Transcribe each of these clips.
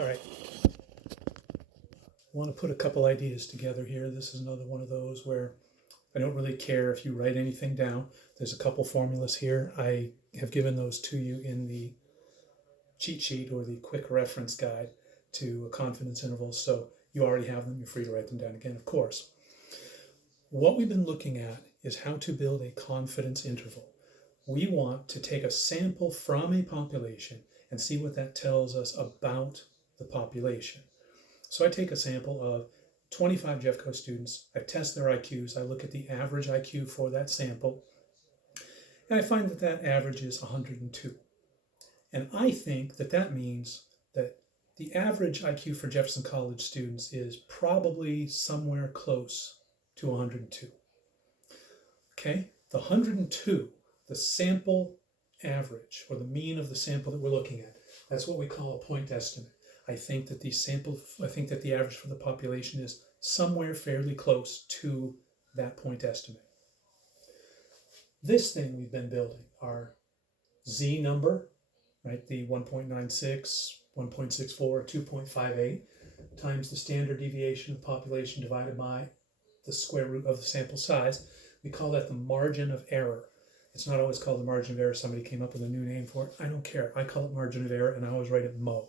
All right. I want to put a couple ideas together here. This is another one of those where I don't really care if you write anything down. There's a couple formulas here. I have given those to you in the cheat sheet or the quick reference guide to confidence intervals. So you already have them. You're free to write them down again, of course. What we've been looking at is how to build a confidence interval. We want to take a sample from a population and see what that tells us about the population. So I take a sample of 25 Jeffco students, I test their IQs, I look at the average IQ for that sample, and I find that that average is 102. And I think that that means that the average IQ for Jefferson College students is probably somewhere close to 102. Okay, the 102, the sample average, or the mean of the sample that we're looking at, that's what we call a point estimate. I think that the average for the population is somewhere fairly close to that point estimate. This thing we've been building, our Z number, right, the 1.96, 1.64, 2.58, times the standard deviation of population divided by the square root of the sample size, we call that the margin of error. It's not always called the margin of error. Somebody came up with a new name for it. I don't care. I call it margin of error, and I always write it MO.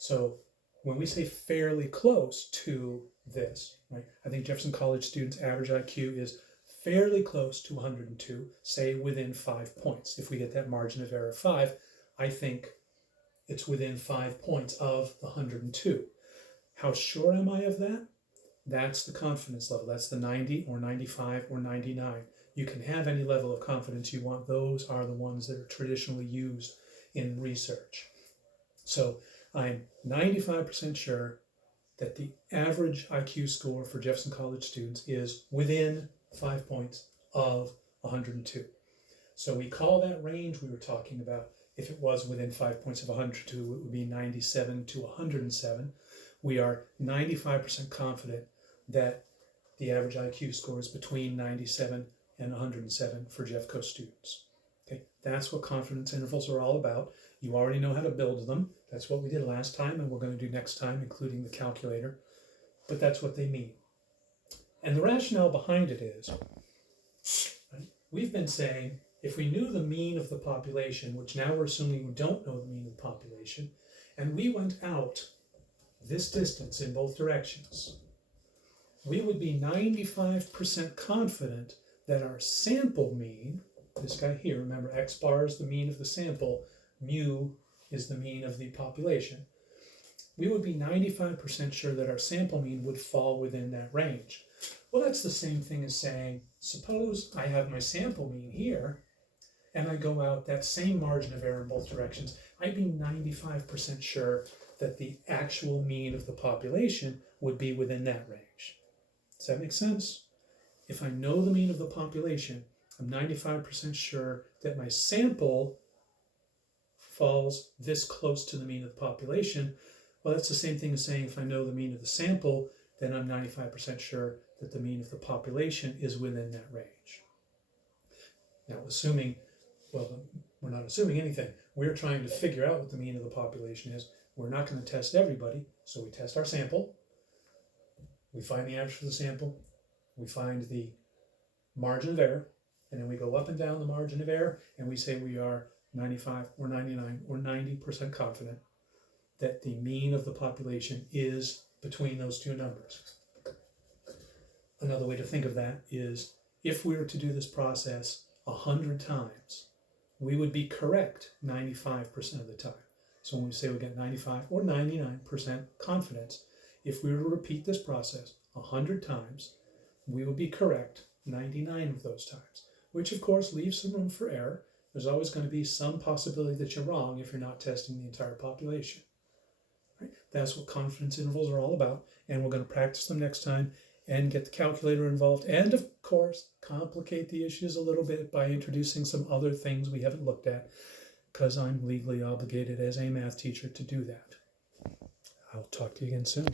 So when we say fairly close to this, right, I think Jefferson College students' average IQ is fairly close to 102, say within 5 points. If we get that margin of error of 5, I think it's within 5 points of the 102. How sure am I of that? That's the confidence level. That's the 90 or 95 or 99. You can have any level of confidence you want. Those are the ones that are traditionally used in research. So I'm 95% sure that the average IQ score for Jefferson College students is within 5 points of 102. So we call that range we were talking about, if it was within 5 points of 102, it would be 97 to 107. We are 95% confident that the average IQ score is between 97 and 107 for Jeffco students. Okay, that's what confidence intervals are all about. You already know how to build them. That's what we did last time, and we're going to do next time, including the calculator. But that's what they mean. And the rationale behind it is, right, we've been saying, if we knew the mean of the population, which now we're assuming we don't know the mean of the population, and we went out this distance in both directions, we would be 95% confident that our sample mean, this guy here, remember x bar is the mean of the sample, mu is the mean of the population. We would be 95% sure that our sample mean would fall within that range. Well, that's the same thing as saying, suppose I have my sample mean here, and I go out that same margin of error in both directions, I'd be 95% sure that the actual mean of the population would be within that range. Does that make sense? If I know the mean of the population, I'm 95% sure that my sample falls this close to the mean of the population. Well, that's the same thing as saying if I know the mean of the sample, then I'm 95% sure that the mean of the population is within that range. Now, assuming, well, we're not assuming anything. We're trying to figure out what the mean of the population is. We're not going to test everybody, so we test our sample. We find the average for the sample. We find the margin of error, and then we go up and down the margin of error, and we say we are 95 or 99 or 90% confident that the mean of the population is between those two numbers. Another way to think of that is if we were to do this process 100 times, we would be correct 95% of the time. So when we say we get 95 or 99% confidence, if we were to repeat this process 100 times, we would be correct 99 of those times, which of course leaves some room for error. There's always going to be some possibility that you're wrong if you're not testing the entire population. Right? That's what confidence intervals are all about, and we're going to practice them next time and get the calculator involved, and of course complicate the issues a little bit by introducing some other things we haven't looked at, because I'm legally obligated as a math teacher to do that. I'll talk to you again soon.